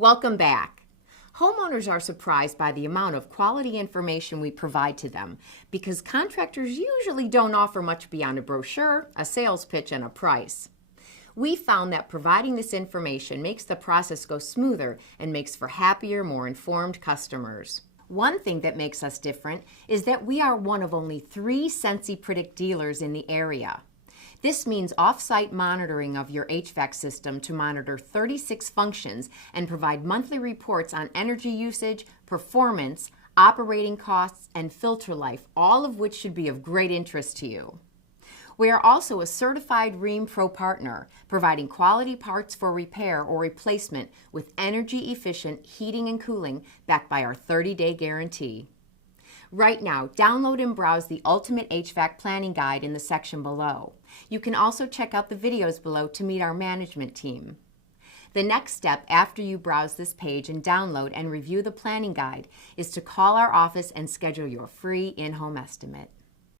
Welcome back. Homeowners are surprised by the amount of quality information we provide to them because contractors usually don't offer much beyond a brochure, a sales pitch, and a price. We found that providing this information makes the process go smoother and makes for happier, more informed customers. One thing that makes us different is that we are one of only 3 Sensi Predict dealers in the area. This means off-site monitoring of your HVAC system to monitor 36 functions and provide monthly reports on energy usage, performance, operating costs, and filter life, all of which should be of great interest to you. We are also a certified Rheem Pro partner, providing quality parts for repair or replacement with energy-efficient heating and cooling backed by our 30-day guarantee. Right now, download and browse the Ultimate HVAC Planning Guide in the section below. You can also check out the videos below to meet our management team. The next step after you browse this page and download and review the planning guide is to call our office and schedule your free in-home estimate.